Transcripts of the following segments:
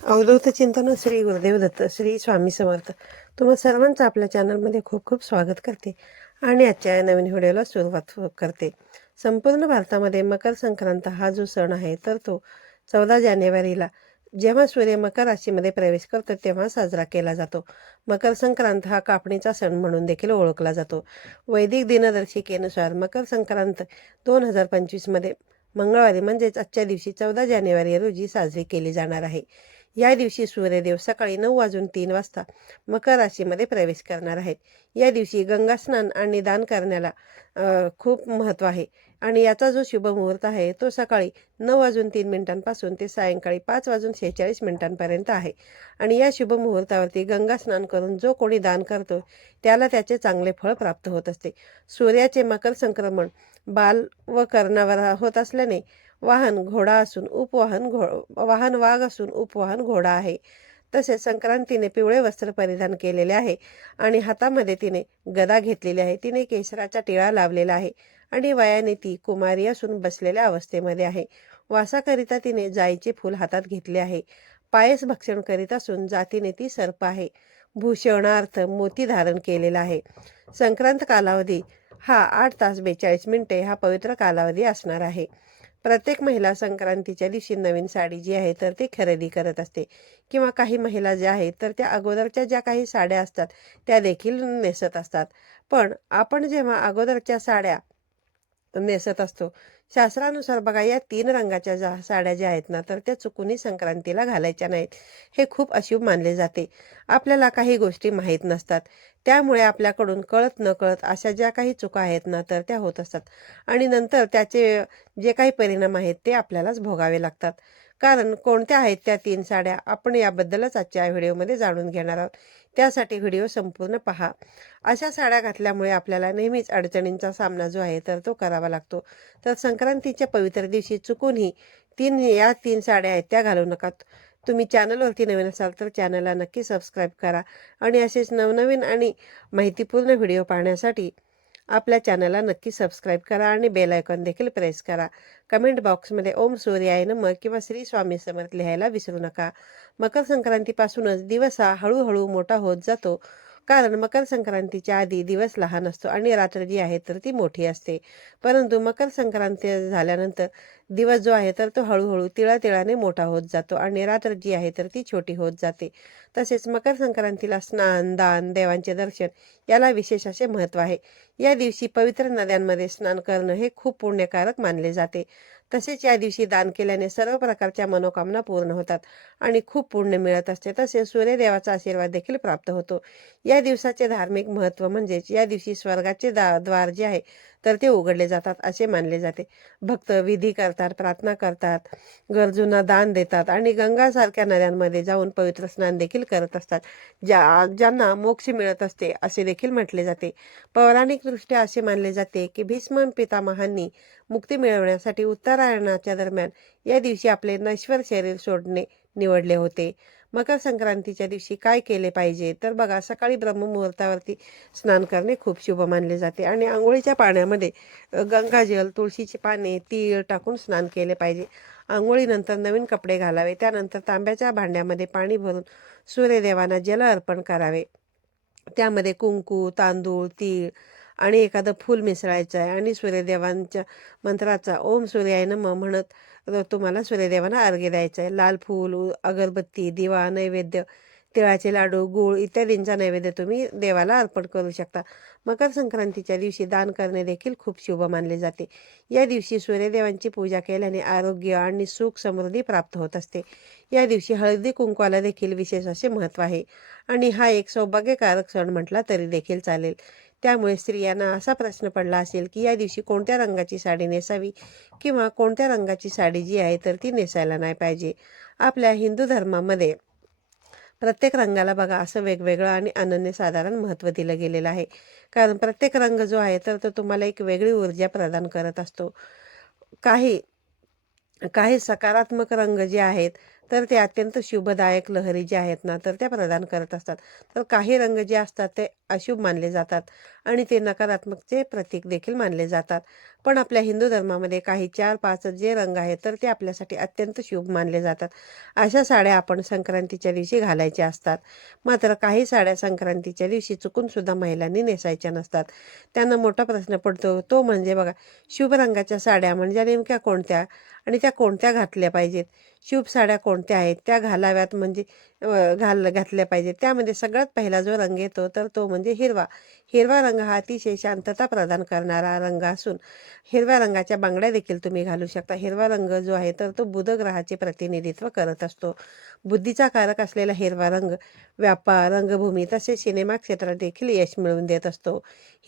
अवधूत चिंतन श्री गुरुदेव दत्त श्री स्वामी समर्थ. तुम्हा सर्वांचं आपल्या चॅनलमध्ये खूप खूप स्वागत करते आणि आजच्या या नवीन व्हिडिओला सुरुवात करते. संपूर्ण भारतामध्ये मकर संक्रांत हा जो सण आहे तर तो चौदा जानेवारीला जेव्हा सूर्य मकर राशीमध्ये प्रवेश करतो तेव्हा साजरा केला जातो. मकर संक्रांत हा कापणीचा सण म्हणून देखील ओळखला जातो. वैदिक दिनदर्शिकेनुसार मकर संक्रांत दोन हजार पंचवीसमध्ये मंगळवारी म्हणजेच आजच्या दिवशी चौदा जानेवारी रोजी साजरी केली जाणार आहे. या दिवशी सूर्यदेव सकाळी नऊ वाजून तीन वाजता मकर राशीमध्ये प्रवेश करणार आहेत. या दिवशी गंगास्नान आणि दान करण्याला खूप महत्त्व आहे. आणि याचा जो शुभ मुहूर्त आहे तो सकाळी नऊ वाजून तीन मिनिटांपासून ते सायंकाळी पाच वाजून शेहेचाळीस मिनिटांपर्यंत आहे. आणि या शुभ मुहूर्तावरती गंगास्नान करून जो कोणी दान करतो त्याला त्याचे चांगले फळ प्राप्त होत असते. सूर्याचे मकर संक्रमण बाल व कर्णावर होत असल्याने वाहन घोडा असून उपवाहन घो वाहन वाघ असून उपवाहन घोडा आहे. तसेच संक्रांतीने पिवळे वस्त्र परिधान केलेले आहे आणि हातामध्ये तिने गदा घेतलेली आहे. तिने केशराचा टिळा लावलेला आहे आणि वयाने ती कुमारी असून बसलेल्या अवस्थेमध्ये आहे. वासाकरिता तिने जाईचे फूल हातात घेतले आहे. पायस भक्षण करीत असून जातीने ती सर्प आहे. भूषणार्थ मोती धारण केलेला आहे. संक्रांत कालावधी हा आठ तास बेचाळीस मिनिटे हा पवित्र कालावधी असणार आहे. प्रत्येक महिला संक्रांतीच्या दिवशी नवीन साडी जी आहे तर ती खरेदी करत असते. किंवा काही महिला ज्या आहेत तर त्या अगोदरच्या ज्या काही साड्या असतात त्या देखील नेसत असतात. पण आपण जेव्हा अगोदरच्या साड्या नेसत असतो शास्त्रानुसार बघा या तीन रंगाच्या ज्या साड्या ज्या आहेत ना तर त्या चुकूनही संक्रांतीला घालायच्या नाहीत. हे खूप अशुभ मानले जाते. आपल्याला काही गोष्टी माहीत नसतात. त्यामुळे आपल्याकडून कळत न कळत अशा ज्या काही चुका आहेत ना तर त्या होत असतात. आणि नंतर त्याचे जे काही परिणाम आहेत ते आपल्यालाच भोगावे लागतात. कारण कोणत्या आहेत त्या तीन साड्या आपण याबद्दलच आजच्या व्हिडिओमध्ये जाणून घेणार आहोत. त्यासाठी व्हिडिओ संपूर्ण पहा. अशा साड्या घातल्यामुळे आपल्याला नेहमीच अडचणींचा सामना जो आहे तर तो करावा लागतो. तर संक्रांतीच्या पवित्र दिवशी चुकूनही तीन या तीन साड्या आहेत त्या घालू नका. तुम्ही चॅनलवरती नवीन असाल तर चॅनलला नक्की सबस्क्राईब करा. आणि असेच नवनवीन आणि माहितीपूर्ण व्हिडिओ पाहण्यासाठी आपल्या चॅनलला नक्की सबस्क्राईब करा आणि बेल आयकॉन देखील प्रेस करा. कमेंट बॉक्समध्ये ओम सूर्याय नम किंवा श्री स्वामी समर्थ लिहायला विसरू नका. मकर संक्रांतीपासूनच दिवस हा हळूहळू मोठा होत जातो. कारण मकर संक्रांतीच्या आधी दिवस लहान असतो आणि रात्र जी आहे तर ती मोठी असते. परंतु मकर संक्रांती झाल्यानंतर दिवस जो आहे तर तो हळूहळू तिळातिळाने मोठा होत जातो आणि रात्र जी आहे तर ती छोटी होत जाते. तसेच मकर संक्रांतीला स्नान दान देवांचे दर्शन याला विशेष असे महत्त्व आहे. या दिवशी पवित्र नद्यांमध्ये स्नान करणं हे खूप पुण्यकारक मानले जाते. तसेच या दिवशी दान केल्याने सर्व प्रकारच्या मनोकामना पूर्ण होतात आणि खूप पुण्य मिळत असते. तसेच सूर्यदेवाचा आशीर्वाद देखील प्राप्त होतो. या दिवसाचे धार्मिक महत्त्व म्हणजेच या दिवशी स्वर्गाचे द्वार जे आहे तर ते उघडले जातात असे मानले जाते. भक्त विधी करतात प्रार्थना करतात गरजूंना दान देतात आणि गंगासारख्या नद्यांमध्ये जाऊन पवित्र स्नान देखील करत असतात. ज्या ज्यांना मोक्ष मिळत असते असे देखील म्हटले जाते. पौराणिकदृष्ट्या असे मानले जाते की भीष्म पितामहांनी मुक्ती मिळवण्यासाठी उत्तरायणाच्या दरम्यान या दिवशी आपले नश्वर शरीर सोडणे निवडले होते. मकर संक्रांतीच्या दिवशी काय केले पाहिजे? तर बघा सकाळी ब्रह्ममुहूर्तावरती स्नान करणे खूप शुभ मानले जाते आणि आंघोळीच्या पाण्यामध्ये गंगाजल तुळशीची पाने तीळ टाकून स्नान केले पाहिजे. आंघोळीनंतर नवीन कपडे घालावे त्यानंतर तांब्याच्या भांड्यामध्ये पाणी भरून सूर्यदेवांना जल अर्पण करावे. त्यामध्ये कुंकू तांदूळ तीळ आणि एखादं फूल मिसळायचं आहे आणि सूर्यदेवांच्या मंत्राचा ओम सूर्याय नम म्हणत तुम्हाला सूर्यदेवांना अर्घ्य द्यायचं आहे लाल फूल अगरबत्ती दिवा नैवेद्य तिळाचे लाडू गूळ इत्यादींचा नैवेद्य तुम्ही देवाला अर्पण करू शकता. मकर संक्रांतीच्या दिवशी दान करणे देखील खूप शुभ मानले जाते. या दिवशी सूर्यदेवांची पूजा केल्याने आरोग्य आणि सुख समृद्धी प्राप्त होत असते. या दिवशी हळदी कुंकवाला देखील विशेष असे महत्त्व आहे. आणि हा एक सौभाग्यकारक सण म्हटला तरी देखील चालेल. त्यामुळे स्त्रियांना असा प्रश्न पडला असेल की या दिवशी कोणत्या रंगाची साडी नेसावी किंवा कोणत्या रंगाची साडी जी आहे तर ती नेसायला नाही पाहिजे. आपल्या हिंदू धर्मामध्ये प्रत्येक रंगाला बघा असं वेगवेगळं आणि अनन्यसाधारण महत्त्व दिलं गेलेलं आहे. कारण प्रत्येक रंग जो आहे तर तो तुम्हाला एक वेगळी ऊर्जा प्रदान करत असतो. काही काही सकारात्मक रंग जे आहेत तर ते अत्यंत शुभदायक लहरी जे आहेत ना तर त्या प्रदान करत असतात. तर काही रंग जे असतात ते अशुभ मानले जातात. आणि ते नकारात्मकचे प्रतीक देखील मानले जातात. पण आपल्या हिंदू धर्मामध्ये काही चार पाच जे रंग आहेत तर ते आपल्यासाठी अत्यंत शुभ मानले जातात. अशा साड्या आपण संक्रांतीच्या दिवशी घालायच्या असतात. मात्र काही साड्या संक्रांतीच्या दिवशी चुकून सुद्धा महिलांनी नेसायच्या नसतात. त्यांना मोठा प्रश्न पडतो तो म्हणजे बघा शुभ रंगाच्या साड्या म्हणजे नेमक्या कोणत्या? आणि त्या कोणत्या घातल्या पाहिजेत? शुभ साड्या कोणत्या आहेत? त्या घालाव्यात म्हणजे घाल घातल्या पाहिजेत. त्यामध्ये सगळ्यात पहिला जो रंग येतो तर तो म्हणजे हिरवा. हिरवा रंग हा अतिशय शांतता प्रदान करणारा रंग असून हिरव्या रंगाच्या बांगड्या देखील तुम्ही घालू शकता. हिरवा रंग जो आहे तर तो बुध ग्रहाचे प्रतिनिधित्व करत असतो. बुद्धीचा कारक असलेला हिरवा रंग व्यापार रंगभूमी तसेच सिनेमा क्षेत्रात देखील यश मिळवून देत असतो.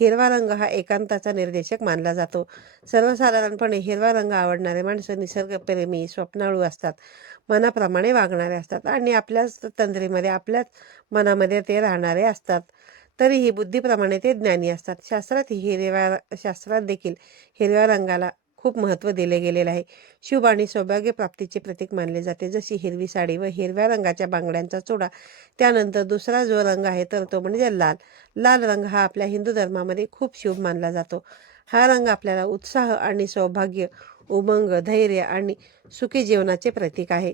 हिरवा रंग हा एकांताचा निर्देशक मानला जातो. सर्वसाधारणपणे हिरवा रंग आवडणारे माणसं निसर्गप्रेमी स्वप्नाळू असतात. मनाप्रमाणे वागणारे असतात आणि आपल्याच तंद्रीमध्ये आपल्याच मनामध्ये ते राहणारे असतात. तरीही बुद्धीप्रमाणे ते ज्ञानी असतात. शास्त्रात हिरव्या शास्त्रात देखील हिरव्या रंगाला खूप महत्त्व दिले गेलेलं आहे. शुभ आणि सौभाग्य प्राप्तीचे प्रतीक मानले जाते. जशी हिरवी साडी व हिरव्या रंगाच्या बांगड्यांचा चोडा त्यानंतर दुसरा जो रंग आहे तर तो म्हणजे लाल. लाल रंग हा आपल्या हिंदू धर्मामध्ये खूप शुभ मानला जातो. हा रंग आपल्याला उत्साह आणि सौभाग्य उमंग धैर्य आणि सुखी जीवनाचे प्रतीक आहे.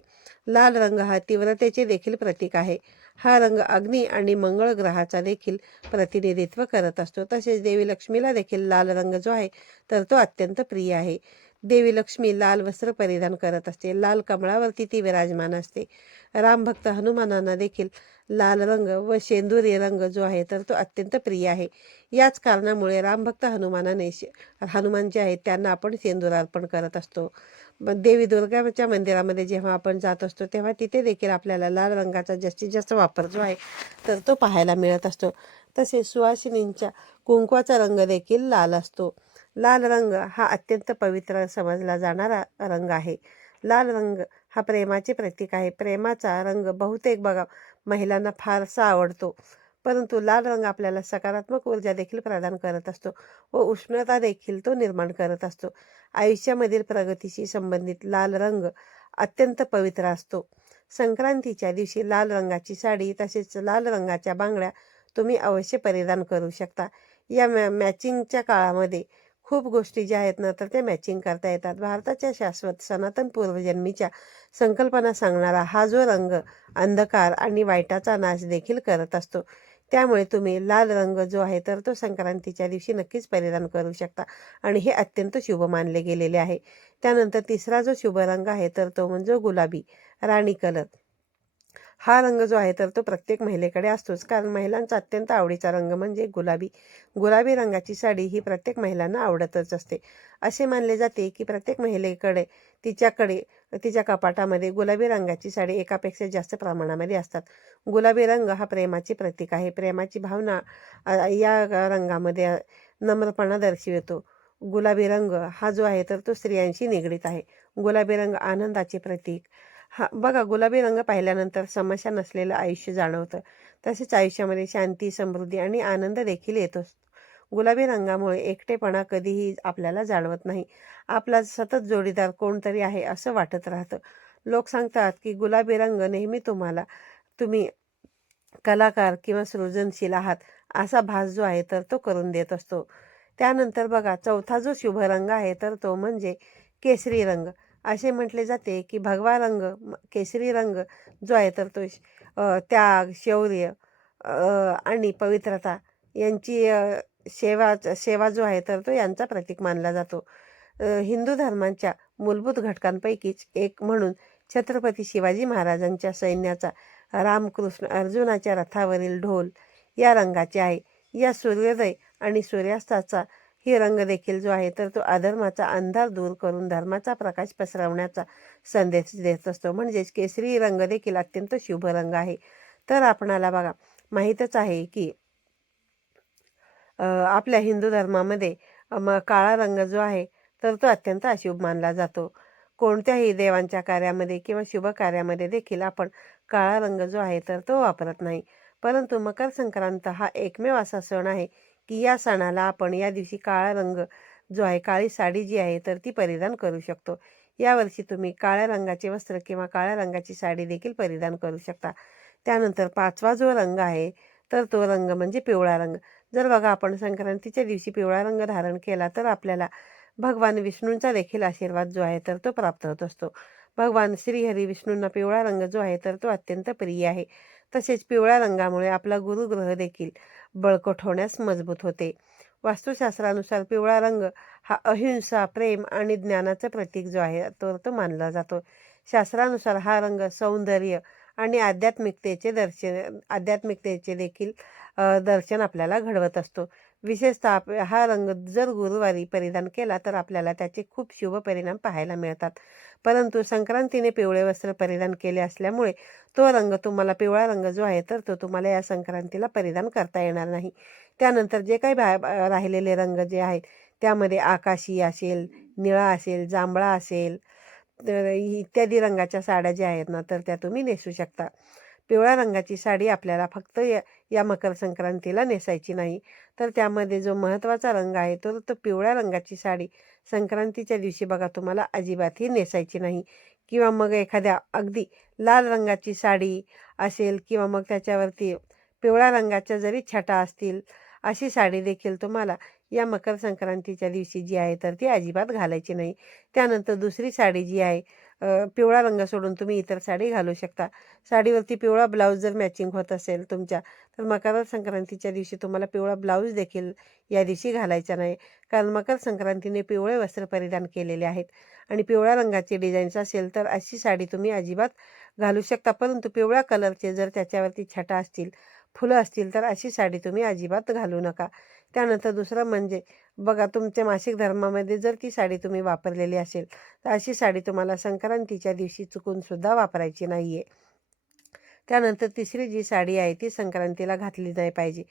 लाल रंग हा तीव्रतेचे देखील प्रतीक आहे. हा रंग अग्नी आणि मंगळ ग्रहाचा देखील प्रतिनिधित्व करत असतो. तसेच देवी लक्ष्मीला देखील लाल रंग जो आहे तर तो अत्यंत प्रिय आहे. देवी लक्ष्मी लाल वस्त्र परिधान करत असते. लाल कमळावरती ती विराजमान असते. रामभक्त हनुमानांना देखील लाल रंग व शेंदुरी रंग जो आहे तर तो अत्यंत प्रिय आहे. याच कारणामुळे रामभक्त हनुमानाने हनुमान जे आहेत त्यांना आपण सेंदूर अर्पण करत असतो. देवी दुर्गाच्या मंदिरामध्ये जेव्हा आपण जात असतो तेव्हा तिथे देखील आपल्याला लाल रंगाचा जास्तीत जास्त वापर जो आहे तर तो पाहायला मिळत असतो. तसेच सुवासिनींच्या कुंकवाचा रंग देखील लाल असतो. लाल रंग हा अत्यंत पवित्र समजला जाणारा रंग आहे. लाल रंग हा प्रेमाचे प्रतीक आहे. प्रेमाचा रंग बहुतेक बघा महिलांना फारसा आवडतो. परंतु लाल रंग आपल्याला सकारात्मक ऊर्जा देखील प्रदान करत असतो व उष्णता देखील तो निर्माण करत असतो. आयुष्यामधील प्रगतीशी संबंधित लाल रंग अत्यंत पवित्र असतो. संक्रांतीच्या दिवशी लाल रंगाची साडी तसेच लाल रंगाच्या बांगड्या तुम्ही अवश्य परिधान करू शकता. या मॅ मॅचिंगच्या काळामध्ये खूप गोष्टी ज्या आहेत ना तर त्या मॅचिंग करता येतात. भारताच्या शाश्वत सनातन पूर्वजन्मीच्या संकल्पना सांगणारा हा जो रंग अंधकार आणि वाईटाचा नाश देखील करत असतो. त्यामुळे तुम्ही लाल रंग जो आहे तर तो संक्रांतीच्या दिवशी नक्कीच परिधान करू शकता आणि हे अत्यंत शुभ मानले गेलेले आहे. त्यानंतर तिसरा जो शुभ रंग आहे तर तो म्हणजे गुलाबी राणी कलर. हा रंग जो आहे तर तो प्रत्येक महिलेकडे असतोच. कारण महिलांचा अत्यंत आवडीचा रंग म्हणजे गुलाबी. गुलाबी रंगाची साडी ही प्रत्येक महिलांना आवडतच असते. असे मानले जाते की प्रत्येक महिलेकडे तिच्याकडे तिच्या कपाटामध्ये गुलाबी रंगाची साडी एकापेक्षा जास्त प्रमाणामध्ये असतात. गुलाबी रंग हा प्रेमाचे प्रतीक आहे. प्रेमाची भावना या रंगामध्ये नम्रपणा दर्शवितो. गुलाबी रंग हा जो आहे तर तो स्त्रियांशी निगडीत आहे. गुलाबी रंग आनंदाचे प्रतीक हा बघा गुलाबी रंग पाहिल्यानंतर समस्या नसलेलं आयुष्य जाणवतं. तसेच आयुष्यामध्ये शांती समृद्धी आणि आनंद देखील येतो गुलाबी रंगामुळे एकटेपणा कधीही आपल्याला जाणवत नाही. आपला सतत जोडीदार कोणतरी आहे असं वाटत राहतं. लोक सांगतात की गुलाबी रंग नेहमी तुम्हाला तुम्ही कलाकार किंवा सृजनशील आहात असा भास जो आहे तर तो करून देत असतो. त्यानंतर बघा चौथा जो शुभ रंग आहे तर तो म्हणजे केसरी रंग. असे म्हटले जाते की भगवा रंग म- केसरी रंग जो आहे तर तो श- त्याग शौर्य आणि पवित्रता यांची सेवा सेवा जो आहे तर तो यांचा प्रतीक मानला जातो. हिंदू धर्मांच्या मूलभूत घटकांपैकीच एक म्हणून छत्रपती शिवाजी महाराजांच्या सैन्याचा रामकृष्ण अर्जुनाच्या रथावरील ढोल या रंगाचे आहे. या सूर्योदय आणि सूर्यास्ताचा ही रंग देखील जो आहे तर तो अधर्माचा अंधार दूर करून धर्माचा प्रकाश पसरवण्याचा संदेश देत असतो. म्हणजेच केसरी रंग देखील अत्यंत शुभ रंग आहे. तर आपणाला बघा माहीतच आहे की आपल्या हिंदू धर्मामध्ये काळा रंग जो आहे तर तो अत्यंत अशुभ मानला जातो. कोणत्याही देवांच्या कार्यामध्ये किंवा शुभ कार्यामध्ये देखील आपण काळा रंग जो आहे तर तो वापरत नाही. परंतु मकर संक्रांत हा एकमेव असा सण आहे की या सणाला आपण या दिवशी काळा रंग जो आहे काळी साडी जी आहे तर ती परिधान करू शकतो. यावर्षी तुम्ही काळ्या रंगाचे वस्त्र किंवा काळ्या रंगाची साडी देखील परिधान करू शकता. त्यानंतर पाचवा जो रंग आहे तर तो रंग म्हणजे पिवळा रंग. जर बघा आपण संक्रांतीच्या दिवशी पिवळा रंग धारण केला तर आपल्याला भगवान विष्णूंचा देखील आशीर्वाद जो आहे तर तो प्राप्त होत असतो. भगवान श्रीहरी विष्णूंना पिवळा रंग जो आहे तर तो अत्यंत प्रिय आहे. तसेच पिवळ्या रंगामुळे आपला गुरुग्रह देखील बळकट होण्यास मजबूत होते. वास्तुशास्त्रानुसार पिवळा रंग हा अहिंसा प्रेम आणि ज्ञानाचं प्रतीक जो आहे तो तो मानला जातो. शास्त्रानुसार हा रंग सौंदर्य आणि आध्यात्मिकतेचे दर्शन आध्यात्मिकतेचे देखील दर्शन आपल्याला घडवत असतो. विशेषतः आप- हा रंग जर गुरुवारी परिधान केला तर आपल्याला त्याचे खूप शुभ परिणाम पाहायला मिळतात. परंतु संक्रांतीने पिवळे वस्त्र परिधान केले असल्यामुळे तो रंग तुम्हाला पिवळा रंग जो आहे तर तो तुम्हाला या संक्रांतीला परिधान करता येणार नाही. त्यानंतर जे काही बा राहिलेले रंग जे आहेत त्यामध्ये आकाशी असेल निळा असेल जांभळा असेल तर इत्यादी रंगाच्या साड्या ज्या आहेत ना तर त्या तुम्ही नेसू शकता. पिवळ्या रंगाची साडी आपल्याला फक्त या मकर संक्रांतीला नेसायची नाही. तर त्यामध्ये जो महत्त्वाचा रंग आहे तो तो पिवळ्या रंगाची साडी. संक्रांतीच्या दिवशी बघा तुम्हाला अजिबातही नेसायची नाही. किंवा मग एखाद्या अगदी लाल रंगाची साडी असेल किंवा मग त्याच्यावरती पिवळ्या रंगाच्या जरी छटा असतील अशी साडी देखील तुम्हाला या मकर संक्रांतीच्या दिवशी जी आहे तर ती अजिबात घालायची नाही. त्यानंतर दुसरी साडी जी आहे पिवळा रंग सोडून तुम्ही इतर साडी घालू शकता. साडीवरती पिवळा ब्लाऊज जर मॅचिंग होत असेल तुमच्या तर मकर संक्रांतीच्या दिवशी तुम्हाला पिवळा ब्लाऊज देखील या दिवशी घालायचा नाही. कारण मकर संक्रांतीने पिवळे वस्त्र परिधान केलेले आहेत. आणि पिवळ्या रंगाची डिझाईन्स असेल तर अशी साडी तुम्ही अजिबात घालू शकता. परंतु पिवळ्या कलरचे जर त्याच्यावरती छटा असतील फुलं असतील तर अशी साडी तुम्ही अजिबात घालू नका. त्यानंतर दुसरं म्हणजे बघा तुमच्या मासिक धर्मामध्ये जर ती साडी तुम्ही वापरलेली असेल तर अशी साडी तुम्हाला संक्रांतीच्या दिवशी चुकूनसुद्धा वापरायची नाही आहे त्यानंतर तिसरी जी साडी आहे ती संक्रांतीला घातली नाही पाहिजे.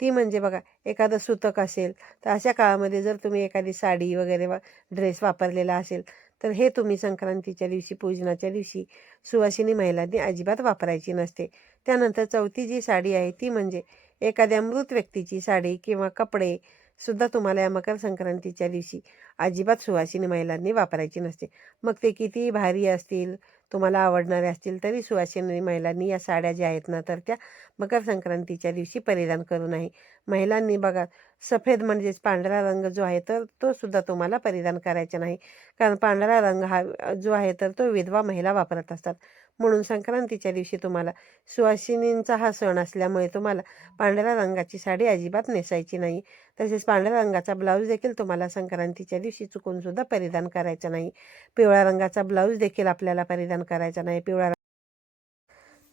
ती म्हणजे बघा एखादं सुतक असेल तर अशा काळामध्ये जर तुम्ही एखादी साडी वगैरे वा ड्रेस वापरलेला असेल तर हे तुम्ही संक्रांतीच्या दिवशी पूजनाच्या दिवशी सुवासिनी महिलांनी अजिबात वापरायची नसते. त्यानंतर चौथी जी साडी आहे ती म्हणजे एखाद्या मृत व्यक्तीची साडी किंवा कपडे सुद्धा तुम्हाला या मकर संक्रांतीच्या दिवशी अजिबात सुवासिनी महिलांनी वापरायची नसते. मग ते कितीही भारी असतील तुम्हाला आवडणारे असतील तरी सुवासिनी महिलांनी या साड्या ज्या आहेत ना तर त्या मकर संक्रांतीच्या दिवशी परिधान करू नाही महिलांनी बघा सफेद म्हणजेच पांढरा रंग जो आहे तर तो सुद्धा तुम्हाला परिधान करायचा नाही. कारण पांढरा रंग हा जो आहे तर तो विधवा महिला वापरत असतात. म्हणून संक्रांतीच्या दिवशी तुम्हाला सुवासिनींचा हा सण असल्यामुळे तुम्हाला पांढऱ्या रंगाची साडी अजिबात नेसायची नाही. तसेच पांढऱ्या रंगाचा ब्लाऊज देखील तुम्हाला संक्रांतीच्या दिवशी चुकूनसुद्धा परिधान करायचा नाही. पिवळ्या रंगाचा ब्लाऊज देखील आपल्याला परिधान करायचा नाही. पिवळ्या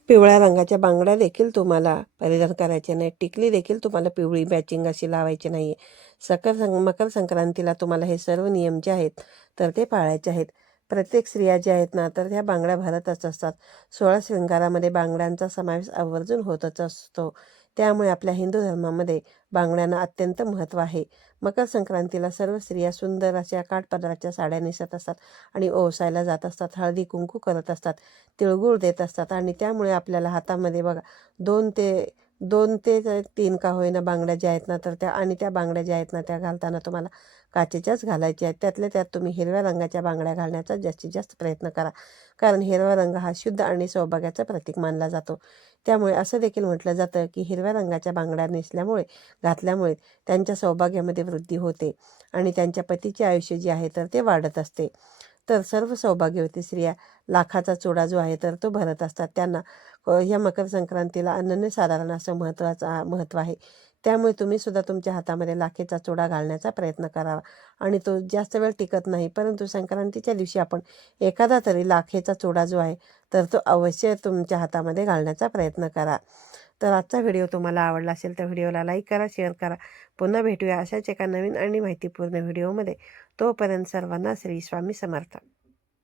पिवळ्या रंगाच्या बांगड्या देखील तुम्हाला परिधान करायच्या नाही टिकली देखील तुम्हाला पिवळी मॅचिंग अशी लावायची नाही सकर सं मकर संक्रांतीला तुम्हाला हे सर्व नियम जे आहेत तर ते पाळायचे आहेत. प्रत्येक स्त्रिया ज्या आहेत ना तर त्या बांगड्या भरतच असतात. सोळा शृंगारामध्ये बांगड्यांचा समावेश आवर्जून होतच असतो. त्यामुळे आपल्या हिंदू धर्मामध्ये बांगड्यांना अत्यंत महत्त्व आहे. मकर संक्रांतीला सर्व स्त्रिया सुंदर अशा काठपदराच्या साड्या नेसत असतात आणि ओसायला जात असतात हळदी कुंकू करत असतात तिळगुळ देत असतात आणि त्यामुळे आपल्याला हातामध्ये बघा दोन ते दोन ते तीन का होईना बांगड्या ज्या आहेत ना तर त्या आणि त्या बांगड्या ज्या आहेत ना त्या घालताना तुम्हाला काचेच्याच घालायच्या आहेत. त्यातल्या त्यात तुम्ही हिरव्या रंगाच्या बांगड्या घालण्याचा जास्तीत जास्त प्रयत्न करा. कारण हिरवा रंग हा शुद्ध आणि सौभाग्याचं प्रतीक मानला जातो. त्यामुळे असं देखील म्हटलं जातं की हिरव्या रंगाच्या बांगड्या नेसल्यामुळे घातल्यामुळे त्यांच्या सौभाग्यामध्ये वृद्धी होते आणि त्यांच्या पतीचे आयुष्य जे आहे तर ते वाढत असते. तर सर्व सौभाग्यवती स्त्रिया लाखाचा चुडा जो आहे तर तो भरत असतात. त्यांना ह्या मकर संक्रांतीला अनन्यसाधारण असं महत्त्वाचा महत्त्व आहे. त्यामुळे तुम्ही सुद्धा तुमच्या हातामध्ये लाखेचा चुडा घालण्याचा प्रयत्न करावा. आणि तो जास्त वेळ टिकत नाही परंतु संक्रांतीच्या दिवशी आपण एखादा तरी लाखेचा चुडा जो आहे तर तो अवश्य तुमच्या हातामध्ये घालण्याचा प्रयत्न करा. तर आजचा व्हिडिओ तुम्हाला आवडला असेल तर व्हिडिओला लाईक करा शेअर करा. पुन्हा भेटूया अशाच एका नवीन आणि माहितीपूर्ण व्हिडिओमध्ये. तोपर्यंत सर्वांना श्री स्वामी समर्थ.